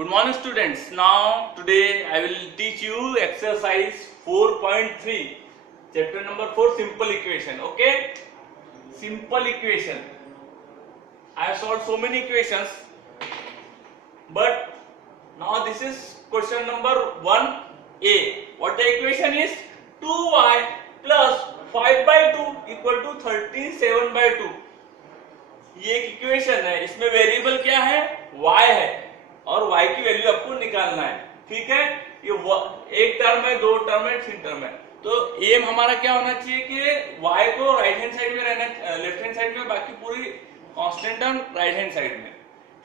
Good morning students. Now today I will teach you exercise 4.3 chapter number 4 simple equation. Okay, simple equation. I have solved so many equations, but now this is question number 1a. What the equation is? 2y plus 5 by 2 equal to 37 by 2. ये एक equation है, इसमें variable क्या है? y है और y की value आपको निकालना है. ठीक है, ये एक टर्म है, दो टर्म है, तीन टर्म है. तो एम हमारा क्या होना चाहिए कि y को राइट हैंड साइड में रहना, लेफ्ट हैंड साइड में, बाकी पूरी constant term right hand side में.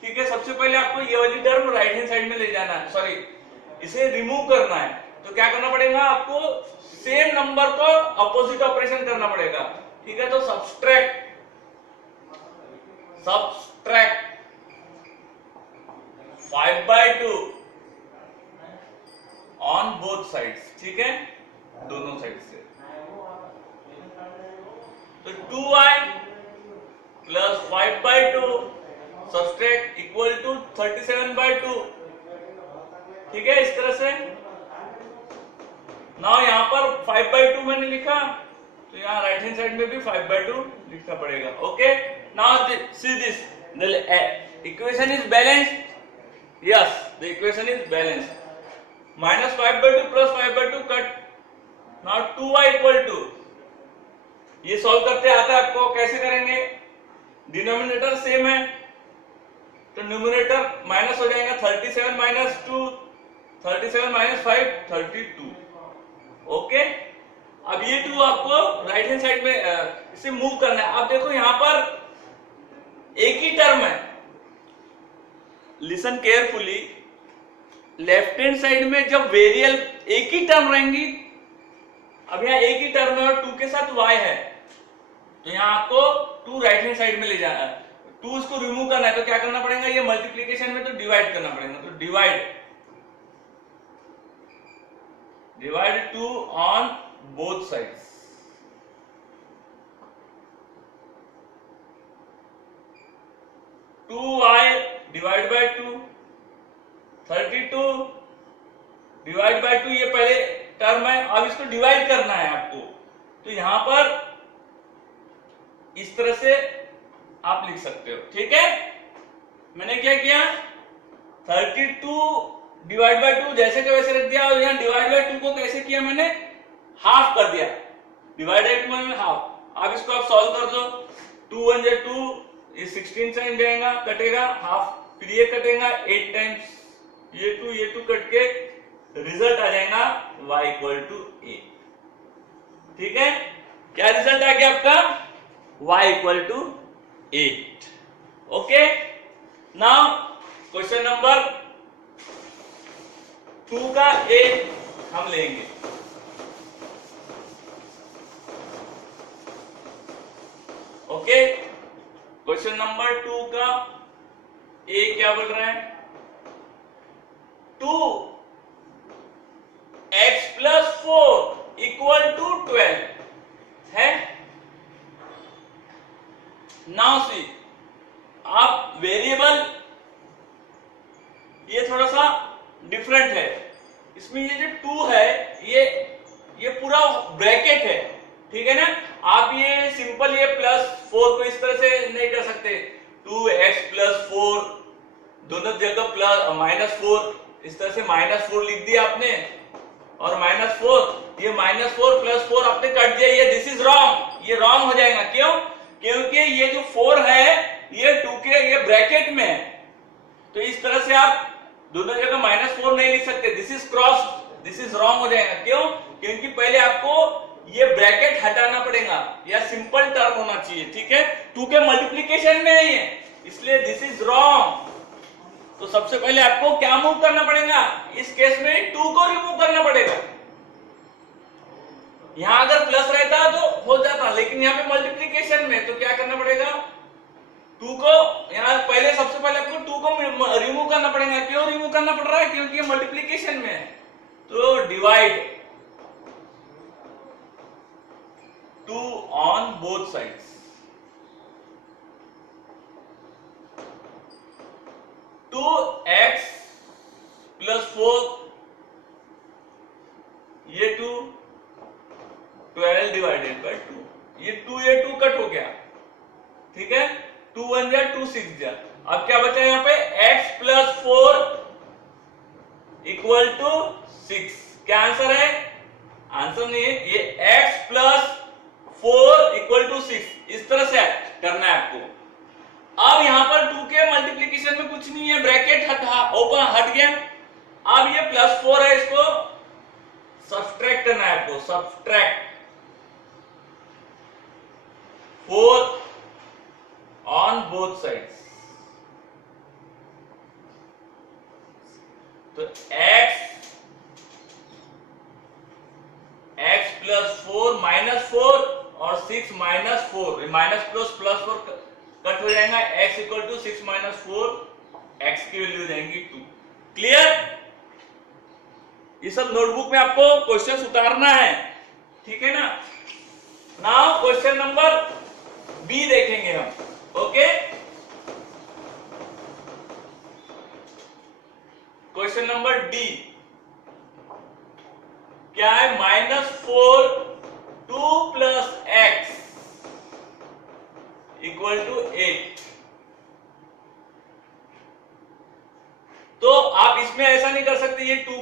ठीक है, सबसे पहले आपको ये वाली टर्म राइट हैंड साइड में ले जाना है, सॉरी इसे रिमूव करना है. तो क्या करना पड़ेगा आपको? सेम नंबर को अपोजिट ऑपरेशन करना पड़ेगा. ठीक है, तो subtract 5 by 2 on both sides. ठीक है, दोनों साइड से. तो 2y plus 5 by 2 subtract equal to 37 by 2. ठीक है, इस तरह से. नाउ यहां पर 5 by 2 मैंने लिखा, तो यहां राइट हैंड साइड में भी 5 by 2 लिखना पड़ेगा. Okay, now see this, the equation is balanced. Yes, the equation is balanced. Minus 5 by 2 plus 5 by 2 cut. Now 2y equal to, ये सॉल्व करते आता है आपको. कैसे करेंगे? डिनोमिनेटर सेम है तो न्यूमरेटर माइनस हो जाएगा. 37 माइनस 2, 37 माइनस 5, 32. ओके, अब ये 2 आपको राइट हैंड साइड में इसे मूव करना है. आप देखो यहां पर एक ही टर्म है. Listen carefully, left hand side में जब वेरिएबल एक ही टर्म रहेंगी, अब यहाँ एक ही टर्म है और 2 के साथ y है, तो यहाँ आपको 2 राइट हैंड साइड में ले जाना है. 2 इसको रिमूव करना है, तो क्या करना पड़ेगा? ये मल्टीप्लीकेशन में तो डिवाइड करना पड़ेगा. तो divide 2 on both sides. Two y divide by 2, 32 divide by 2. ये पहले टर्म है, अब इसको डिवाइड करना है आपको. तो यहां पर इस तरह से आप लिख सकते हो. ठीक है, मैंने क्या किया? 32 डिवाइड बाई 2 जैसे के वैसे रख दिया, और यहां डिवाइड बाई 2 को कैसे किया मैंने? हाफ कर दिया. डिवाइड बाई 2 में हाफ. अब इसको आप सॉल्व कर दो. 2 1 जा 2, ये 16 टाइम जाएगा, कटेगा हाफ, फिर ये कटेगा 8 टाइम्स, ये 2 कट के रिजल्ट आ जाएगा y इक्वल टू 8. ठीक है, क्या रिजल्ट आ गया आपका? y equal to 8. Okay, now question number 2 का a हम लेंगे. ओके, क्वेश्चन नंबर 2 का ए क्या बोल रहा है? 2x प्लस 4 इक्वल टू 12 है. नाउ सी, आप वेरिएबल ये थोड़ा सा डिफरेंट है. इसमें ये जो 2 है, ये पूरा ब्रैकेट है. ठीक है ना, आप ये सिंपल ये प्लस 4 को इस तरह से नहीं कर सकते. 2x प्लस 4, दोनों जगह प्लस -4, इस तरह से -4 लिख दिया आपने, और -4, ये -4 प्लस 4 आपने कट दिया. ये दिस इज रॉन्ग, ये रॉन्ग हो जाएगा. क्यों? क्योंकि ये जो 4 है ये 2 के ये ब्रैकेट में है, तो इस तरह से आप दोनों जगह -4 नहीं लिख सकते. This is cross, this is wrong हो जाएगा. क्यों? क्योंकि पहले आपको ये ब्रैकेट हटाना पड़ेगा, या सिंपल टर्म होना चाहिए. ठीक है, 2 के मल्टीप्लीकेशन में है ये, इसलिए दिस इज रॉन्ग. तो सबसे पहले आपको क्या मूव करना पड़ेगा? इस केस में 2 को रिमूव करना पड़ेगा. यहां अगर प्लस रहता तो हो जाता, लेकिन यहाँ पे मल्टीप्लीकेशन में, तो क्या करना पड़ेगा? 2 को यहाँ पहले, सबसे पहले आपको 2 को रिमूव करना पड़ेगा. क्यों रिमूव करना पड़ रहा है? क्योंकि ये मल्टीप्लीकेशन में है. तो divide 2 on both sides. 2x ठीक है, 2 1 जा 2 6 जा। अब क्या बचा यहाँ पे, x प्लस 4 इक्वल टू 6। क्या आंसर है, आंसर नहीं है ये, x प्लस 4 इक्वल टू 6, इस तरह से करना है आपको। अब यहां पर 2 के मल्टीप्लीकेशन में कुछ नहीं है, ब्रैकेट ओपन हट गया। अब ये प्लस 4 है, इसको सब्सट्रैक्ट करना है आपको, सब्सट्रैक्ट 4 ऑन बोथ साइड्स। तो x प्लस 4 माइनस 4 और 6 माइनस 4, माइनस प्लस 4 कट हो जाएगा, x equal to 6 minus 4, x की वैल्यू हो जाएंगी 2। क्लियर, ये सब नोटबुक में आपको क्वेश्चन उतारना है, ठीक है ना। नाउ क्वेश्चन नंबर बी देखेंगे हम, ओके। क्वेश्चन नंबर डी क्या है, -4 2 प्लस x इक्वल टू 8। तो आप इसमें ऐसा नहीं कर सकते, ये 2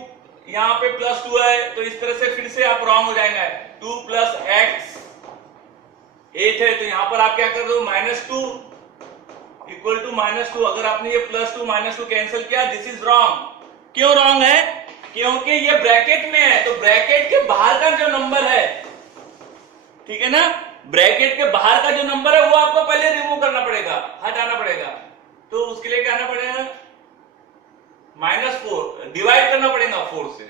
यहां पे प्लस 2 है, तो इस तरह से फिर से आप रॉन्ग हो जाएंगे। 2 प्लस x 8 है, तो यहां पर आप क्या कर दो, -2 इक्वल टू -2। अगर आपने ये +2 -2 कैंसिल किया, दिस इज रॉन्ग। क्यों रॉन्ग है, क्योंकि ये ब्रैकेट में है, तो ब्रैकेट के बाहर का जो नंबर है, ठीक है ना, ब्रैकेट के बाहर का जो नंबर है वो आपको पहले रिमूव करना पड़ेगा, हटाना पड़ेगा। तो उसके लिए क्या करना पड़ेगा, -4 डिवाइड करना पड़ेगा 4 से।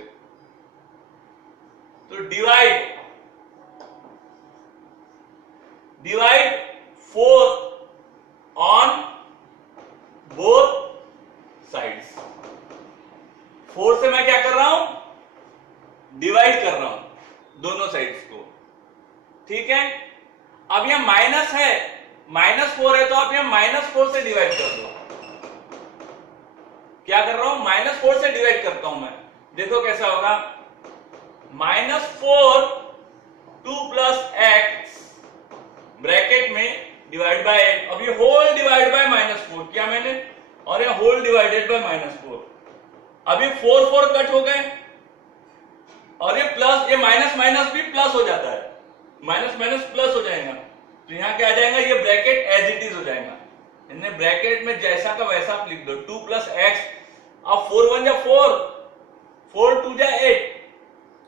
तो डिवाइड 4 ऑन बोथ साइड्स। 4 से मैं क्या कर रहा हूं, डिवाइड कर रहा हूं दोनों साइड्स को, ठीक है। अब यहां माइनस है, -4 है, तो आप यहां -4 से डिवाइड कर दो। क्या कर रहा हूं, -4 से डिवाइड करता हूं मैं, देखो कैसा होगा, -4 2 प्लस x ब्रैकेट में डिवाइड बाय 8। अब ये होल डिवाइड बाय -4 किया मैंने, और ये होल डिवाइडेड बाय -4। अभी 4 4 कट हो गए, और ये प्लस, ये माइनस माइनस भी प्लस हो जाता है, माइनस माइनस प्लस हो जाएगा। तो यहां क्या आ जाएगा, ये ब्रैकेट एज इट इज हो जाएगा। इन्हें ब्रैकेट में जैसा का वैसा आप लिख दो, 2 प्लस x। अब 4 1 जा 4, 4 2 जा 8,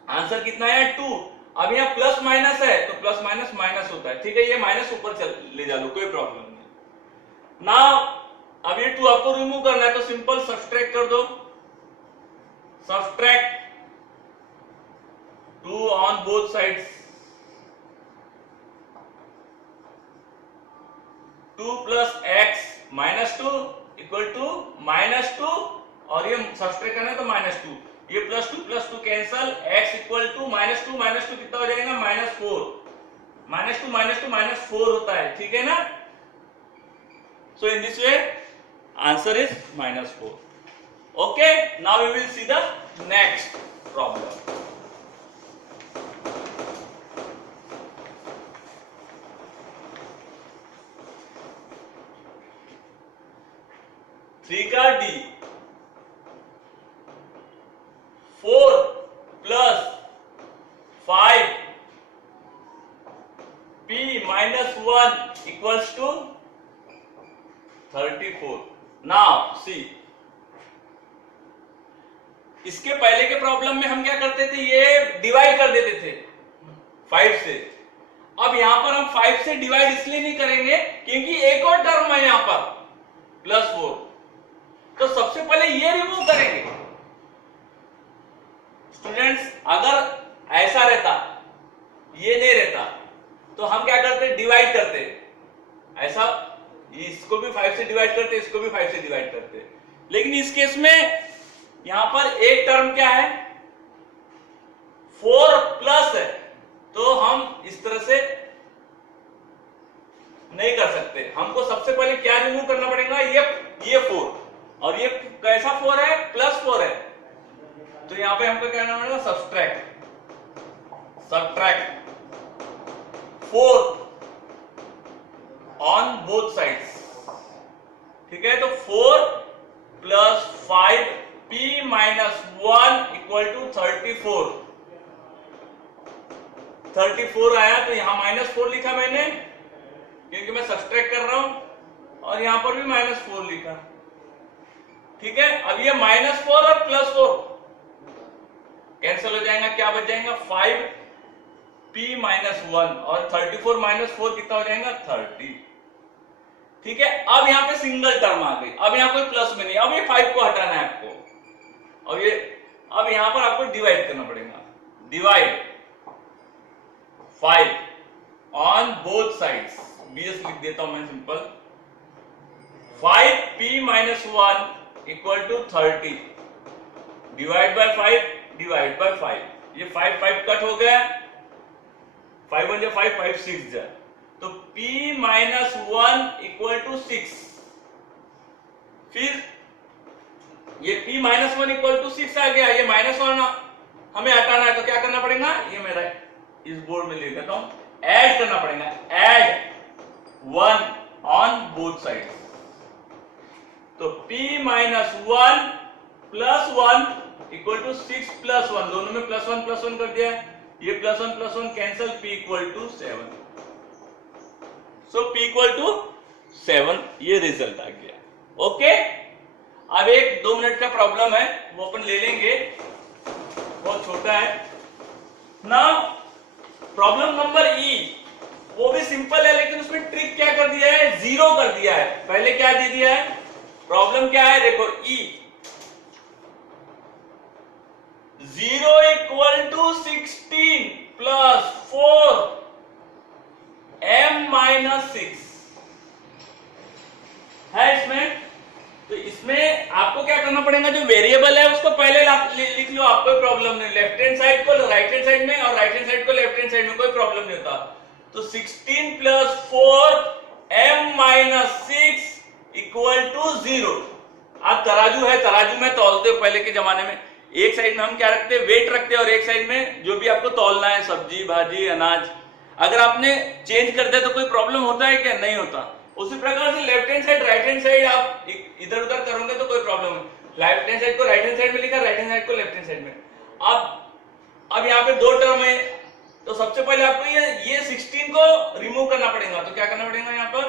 आंसर कितना है 2। अब यहाँ प्लस माइनस है, तो प्लस माइनस माइनस होता है, ठीक है, ये माइनस ऊपर ले जा लो, कोई प्रॉब्लम नहीं ना। अब ये 2 आपको रिमूव करना है, तो सिंपल सब्सट्रैक्ट कर दो, subtract 2 on both sides. 2 plus x -2 equal to -2, और ये सब्सट्रैक्ट करना है तो -2, ये +2 कैंसल, x इक्वल टू -2 कितना हो जाएगा, -4। -2 -4 होता है, ठीक है ना। So in this way answer is -4। Okay, now we will see the next problem. Three का D, 4 plus 5 p minus 1 equals to 34। Now see, इसके पहले के प्रॉब्लम में हम क्या करते थे, ये डिवाइड कर देते थे 5 से। अब यहां पर हम 5 से डिवाइड इसलिए नहीं करेंगे क्योंकि एक और टर्म है यहां पर +4, तो सबसे पहले ये रिमूव करेंगे। स्टूडेंट्स, अगर ऐसा रहता, ये नहीं रहता, तो हम क्या करते, डिवाइड करते, ऐसा इसको भी 5 से डिवाइड करते, इसको भी 5 से डिवाइड करते। लेकिन इस केस में यहां पर एक टर्म क्या है, 4 प्लस है, तो हम इस तरह से नहीं कर सकते। हमको सबसे पहले क्या रिमूव करना पड़ेगा, ये 4, और ये कैसा 4 है, +4 है, तो यहां पे हमको क्या करना पड़ेगा, सब्सट्रैक्ट 4 ऑन बोथ साइड्स, ठीक है। तो 4 plus 5 p minus 1 equal to 34। 34 आया तो यहां -4 लिखा मैंने क्योंकि मैं सब्सट्रैक्ट कर रहा हूं, और यहां पर भी -4 लिखा, ठीक है। अब ये -4 और +4 कैंसिल हो जाएगा, क्या बच जाएगा 5p माइनस 1, और 34 माइनस 4 कितना हो जाएगा 30, ठीक है। अब यहां पे सिंगल टर्म आ गई, अब यहां कोई प्लस में नहीं, अब ये 5 को हटाना है आपको, और ये अब यहां पर आपको डिवाइड करना पड़ेगा, divide 5 on both sides, BS लिख देता हूं मैं simple, 5p minus 1 equal to 30 divide by 5 divide by 5, ये 5 कट हो गया, 5 1 5 5 6 जा, तो p माइनस 1 इक्वल टू 6, फिर ये p माइनस 1 इक्वल टू 6 आ गया, ये -1 हमें हटाना है, तो क्या करना पड़ेगा, ये मेरा इस बोर्ड में लिख देता हूं, ऐड करना पड़ेगा, ऐड 1 ऑन बोथ साइड, तो p minus 1 plus 1 equal to 6 plus 1, दोनों में +1 कर दिया, ये +1 cancel, p equal to 7, so p equal to 7, ये रिजल्ट आ गया, ओके। अब एक 2 मिनट का प्रॉब्लम है, वो अपन ले लेंगे, बहुत छोटा है ना। प्रॉब्लम नंबर ई, वो भी सिंपल है, लेकिन उसमें ट्रिक क्या कर दिया है, 0 कर दिया है। पहले क्या दे दिया है, प्रॉब्लम क्या है, देखो ई 0 equal to 16 plus 4 m minus 6 है इसमें। तो इसमें आपको क्या करना पड़ेगा, जो वेरिएबल है उसको पहले लिख लो, आपको कोई प्रॉब्लम नहीं, लेफ्ट हैंड साइड को राइट हैंड साइड में और राइट हैंड साइड को लेफ्ट हैंड साइड में, कोई प्रॉब्लम नहीं होता। तो 16 plus 4 m minus 6 equal to 0। आप तराजू है, तराजू में तौलते हो पहले के जमाने में, एक साइड में हम क्या रखते हैं, वेट रखते हैं, और एक साइड में जो भी आपको तौलना है, सब्जी भाजी अनाज, अगर आपने चेंज कर दिया तो कोई प्रॉब्लम होता है क्या, नहीं होता। उसी प्रकार से left hand side right hand side आप इधर उधर करोगे तो कोई प्रॉब्लम नहीं, लेफ्ट हैंड साइड को राइट हैंड साइड में लिखा, राइट हैंड साइड को लेफ्ट हैंड साइड में। अब यहाँ पे 2 टर्म है, तो सबसे पहले आपको ये 16 को रिमूव करना पड़ेगा, तो क्या करना पड़ेगा, यहाँ पर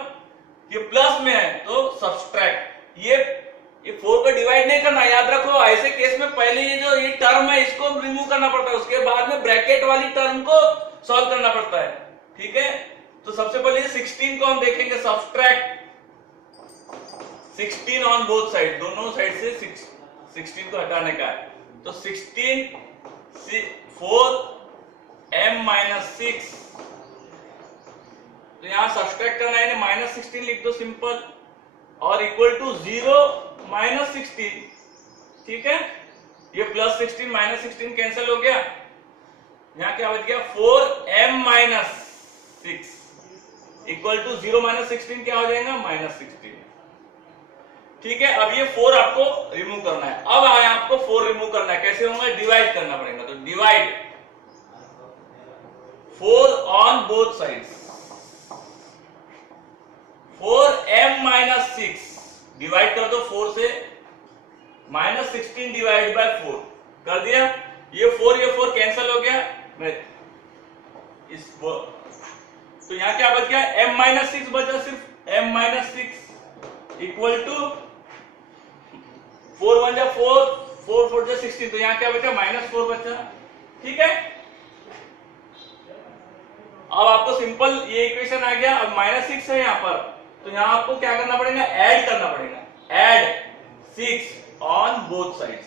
ये प्लस में है तो सब्सट्रैक्ट, ये 4 को डिवाइड नहीं करना, याद रखो। ऐसे केस में पहले ये टर्म है इसको रिमूव करना पड़ता है, उसके बाद में ब्रैकेट वाली टर्म को सॉल्व करना पड़ता है, ठीक है। तो सबसे पहले 16 को हम देखेंगे, सब्सट्रैक्ट 16 ऑन बोथ साइड, दोनों साइड से 16 को हटाने का है, तो 16 4 m माइनस 6, तो यहां सब्सट्रैक्ट करना है, -16 लिख दो सिंपल, और इक्वल टू 0 माइनस 16, ठीक है। ये +16 -16 कैंसिल हो गया, यहां क्या बच गया 4m minus 6 equal to 0 minus 16 क्या हो जाएगा -16, ठीक है। अब ये 4 आपको रिमूव करना है, अब आपको 4 रिमूव करना है, कैसे होगा, डिवाइड करना पड़ेगा, तो divide 4 on both sides, 4m minus 6 divide कर दो 4 से, -16 डिवाइड बाय 4 कर दिया, ये 4 कैंसिल हो गया, तो यहां क्या बच गया, m माइनस 6 बचा, सिर्फ m माइनस 6 इक्वल टू 4 1 4 4 4 16, तो यहां क्या बचा, -4 बचा, ठीक है। अब आपको सिंपल ये इक्वेशन आ गया, अब -6 है यहां पर, तो यहां आपको क्या करना पड़ेगा, ऐड करना पड़ेगा, add 6 on both sides,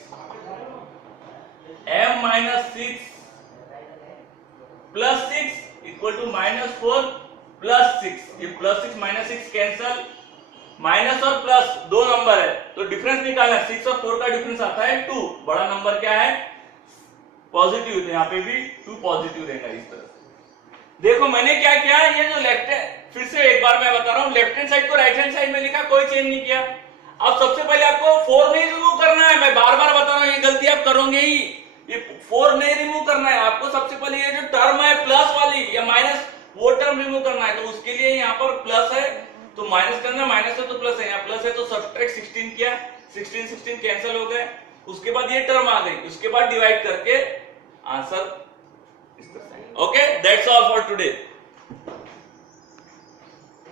m minus 6 plus 6 equal to -4 plus 6, ये +6 -6 कैंसल, माइनस और प्लस 2 नंबर है तो डिफरेंस निकालना है, 6 और 4 का डिफरेंस आता है 2, बड़ा नंबर क्या है, पॉजिटिव, तो यहाँ पे भी 2 पॉजिटिव रहेगा। इस तरह देखो मैंने क्या किया, ये जो लेफ्ट है, फिर से एक बार मैं बता रहा हूँ, लेफ्ट हैंड साइड को राइट हैंड साइड में लिखा, कोई चेंज नहीं किया। अब सबसे पहले आपको 4 नहीं रिमूव करना है, मैं बार बार बता रहा हूँ, ये गलती आप करोगे ही, ये 4 नहीं रिमूव करना है आपको, सबसे पहले ये जो टर्म है प्लस वाली या माइनस, वो टर्म रिमूव करना है, तो उसके लिए यहाँ पर प्लस है, माइनस करना, माइनस है तो प्लस है, यहाँ प्लस है तो सब्ट्रैक्ट 16 किया, 16 कैंसिल हो गए, उसके बाद ये टर्म आ गई, उसके बाद डिवाइड करके आंसर इस तरह से। Okay, that's all for today.